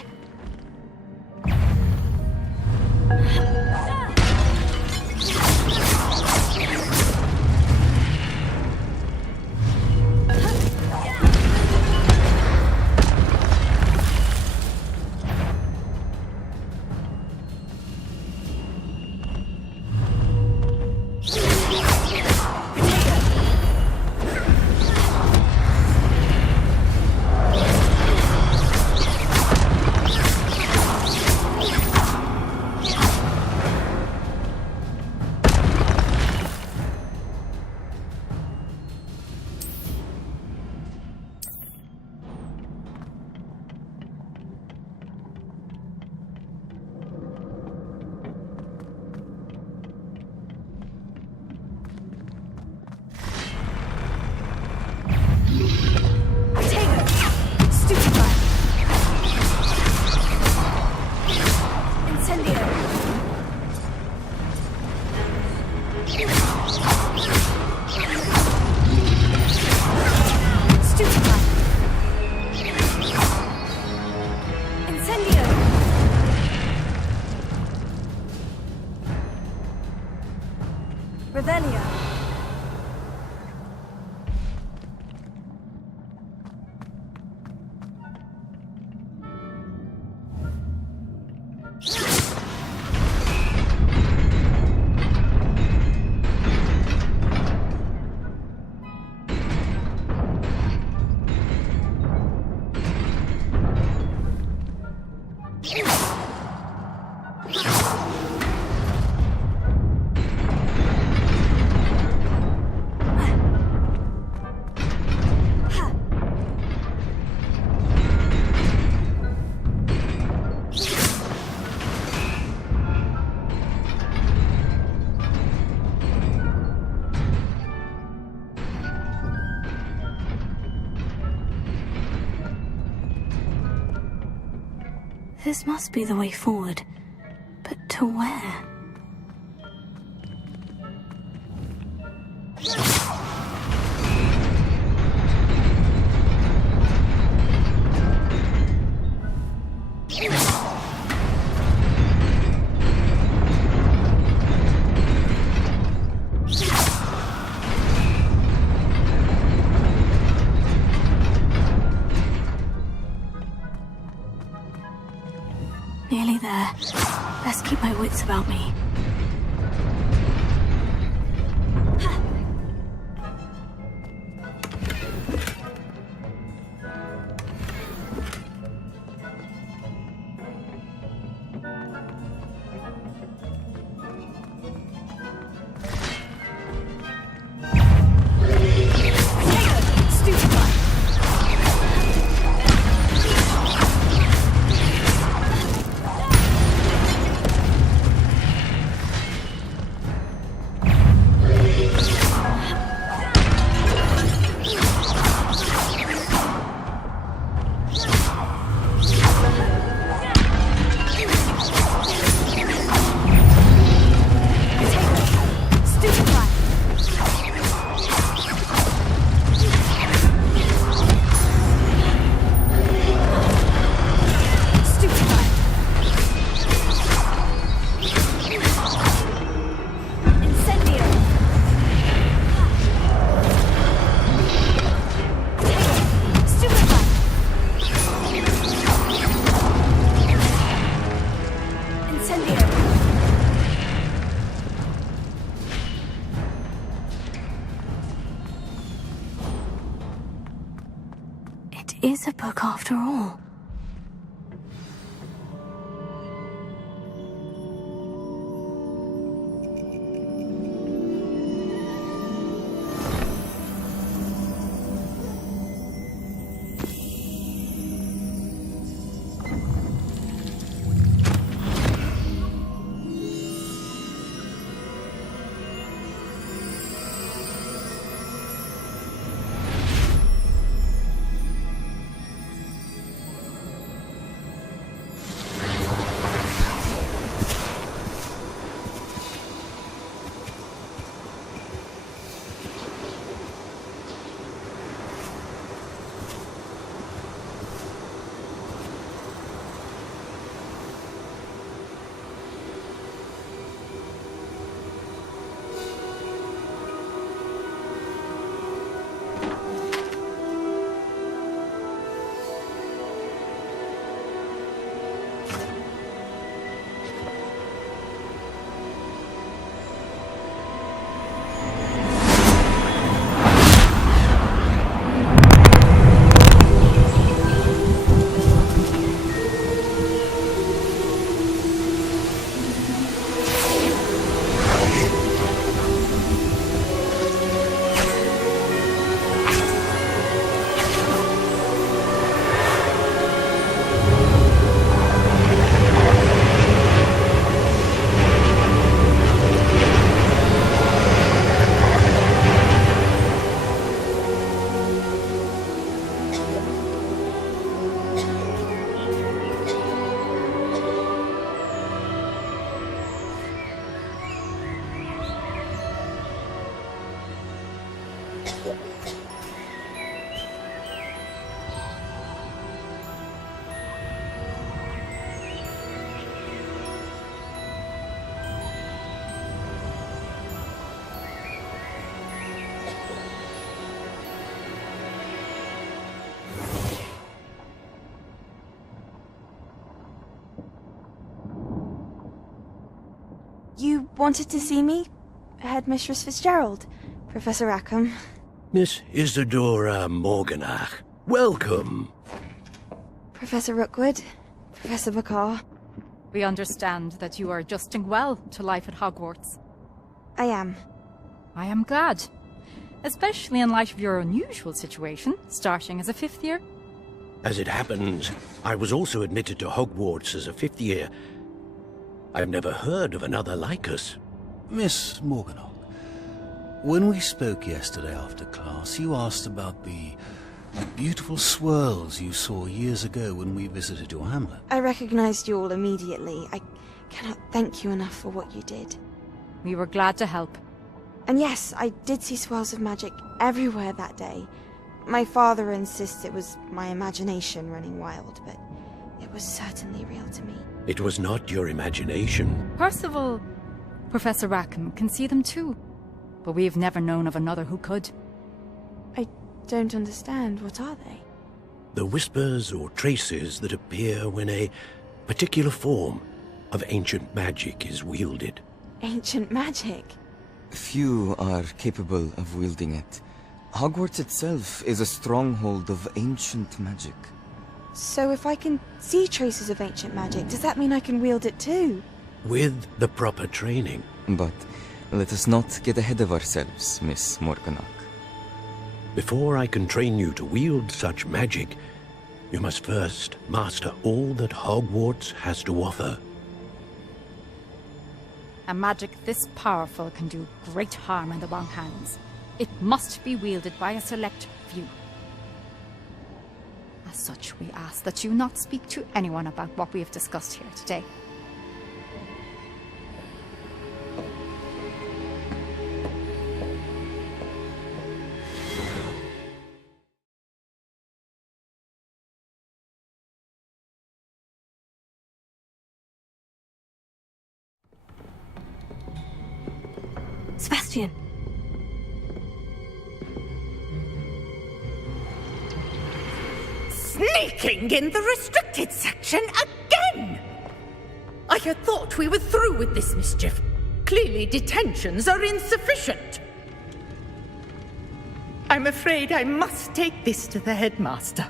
This must be the way forward. But to where? Nearly there. Best keep my wits about me. Is a book after all. You wanted to see me? Headmistress Fitzgerald, Professor Rackham. Miss Isadora Morganach, welcome. Professor Rookwood, Professor Bakar. We understand that you are adjusting well to life at Hogwarts. I am. I am glad. Especially in light of your unusual situation, starting as a 5th year. As it happens, I was also admitted to Hogwarts as a 5th year. I've never heard of another like us. Miss Morganach, when we spoke yesterday after class, you asked about the beautiful swirls you saw years ago when we visited your hamlet. I recognized you all immediately. I cannot thank you enough for what you did. We were glad to help. And yes, I did see swirls of magic everywhere that day. My father insists it was my imagination running wild, but it was certainly real to me. It was not your imagination. Percival, Professor Rackham can see them too, but we've never known of another who could. I don't understand. What are they? The whispers or traces that appear when a particular form of ancient magic is wielded. Ancient magic? Few are capable of wielding it. Hogwarts itself is a stronghold of ancient magic. So if I can see traces of ancient magic, does that mean I can wield it too? With the proper training. But let us not get ahead of ourselves, Miss Morganach. Before I can train you to wield such magic, you must first master all that Hogwarts has to offer. A magic this powerful can do great harm in the wrong hands. It must be wielded by a select few. As such, we ask that you not speak to anyone about what we have discussed here today. Sebastian! Sneaking in the restricted section again! I had thought we were through with this mischief. Clearly detentions are insufficient. I'm afraid I must take this to the headmaster.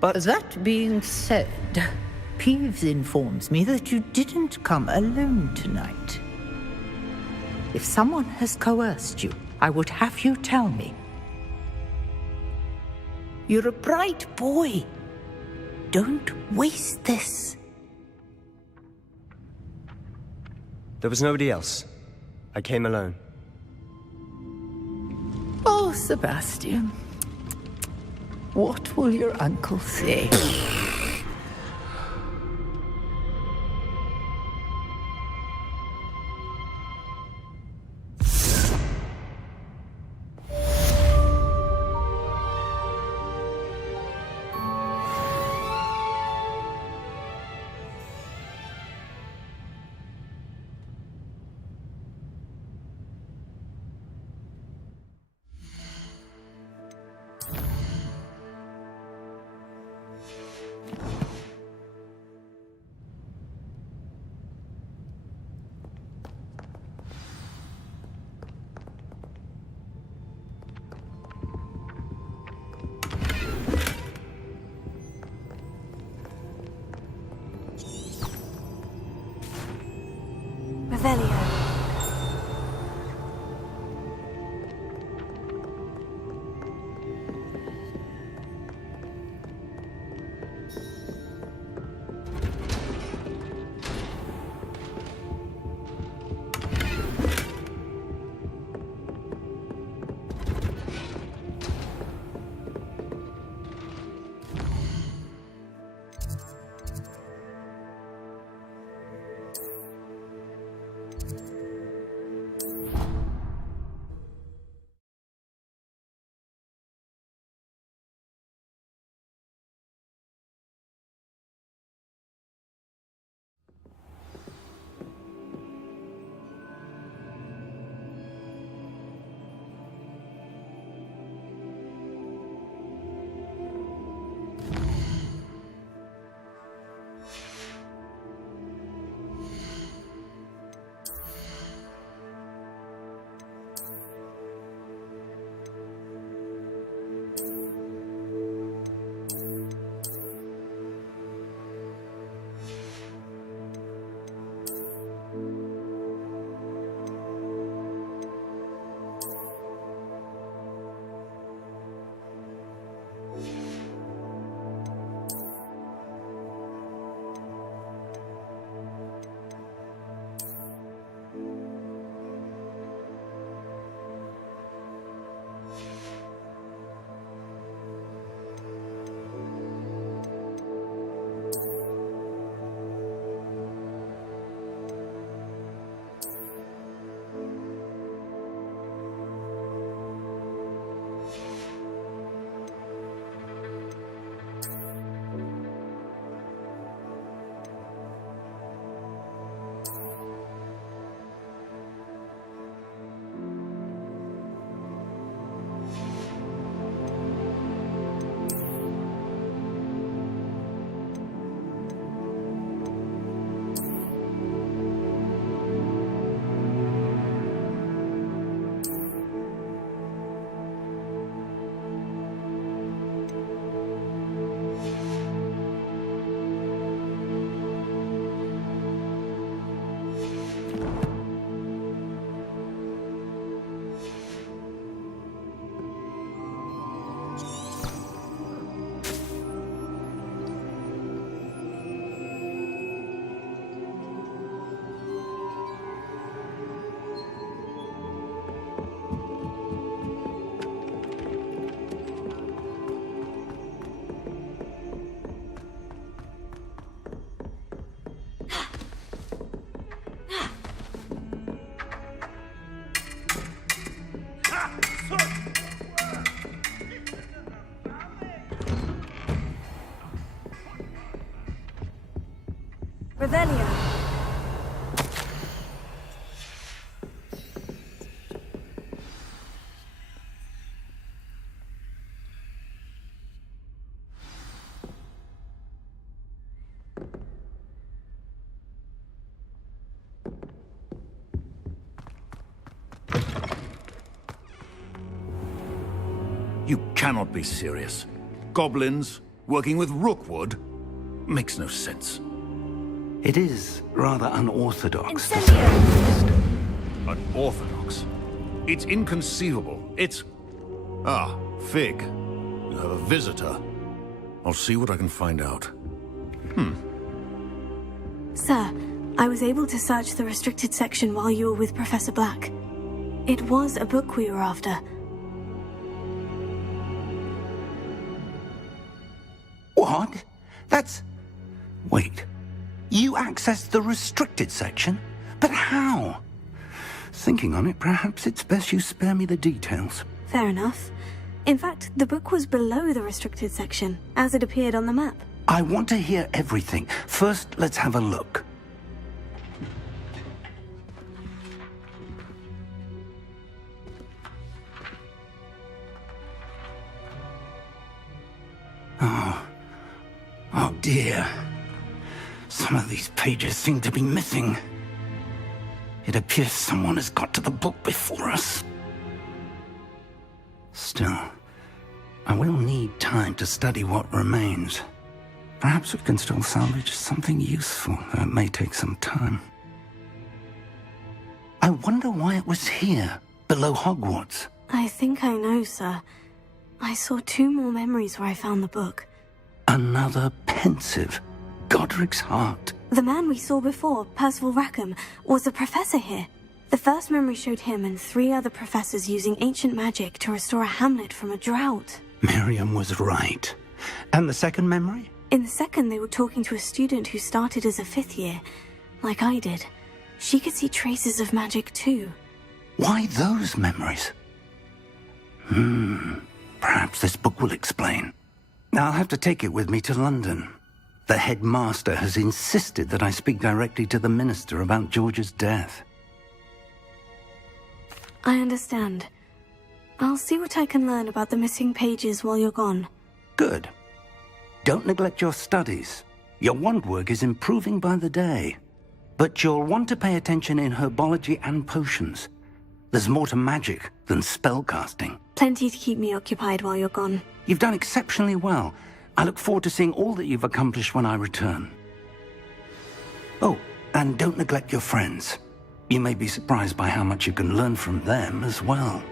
But that being said, Peeves informs me that you didn't come alone tonight. If someone has coerced you, I would have you tell me. You're a bright boy. Don't waste this. There was nobody else. I came alone. Oh, Sebastian. What will your uncle say? You cannot be serious. Goblins working with Rookwood? Makes no sense. It is rather unorthodox, to say Incendiary. the least. Unorthodox? It's inconceivable. It's... Ah, Fig. You have a visitor. I'll see what I can find out. Sir, I was able to search the restricted section while you were with Professor Black. It was a book we were after. What? That's... Wait. You accessed the restricted section? But how? Thinking on it, perhaps it's best you spare me the details. Fair enough. In fact, the book was below the restricted section, as it appeared on the map. I want to hear everything. First, let's have a look. Oh dear. Some of these pages seem to be missing. It appears someone has got to the book before us. Still, I will need time to study what remains. Perhaps we can still salvage something useful, though it may take some time. I wonder why it was here, below Hogwarts. I think I know, sir. I saw 2 more memories where I found the book. Another pensive. Godric's heart. The man we saw before, Percival Rackham, was a professor here. The first memory showed him and 3 other professors using ancient magic to restore a hamlet from a drought. Miriam was right. And the second memory? In the second, they were talking to a student who started as a 5th year, like I did. She could see traces of magic too. Why those memories? Perhaps this book will explain. I'll have to take it with me to London. The headmaster has insisted that I speak directly to the minister about George's death. I understand. I'll see what I can learn about the missing pages while you're gone. Good. Don't neglect your studies. Your wand work is improving by the day. But you'll want to pay attention in herbology and potions. There's more to magic than spellcasting. Plenty to keep me occupied while you're gone. You've done exceptionally well. I look forward to seeing all that you've accomplished when I return. Oh, and don't neglect your friends. You may be surprised by how much you can learn from them as well.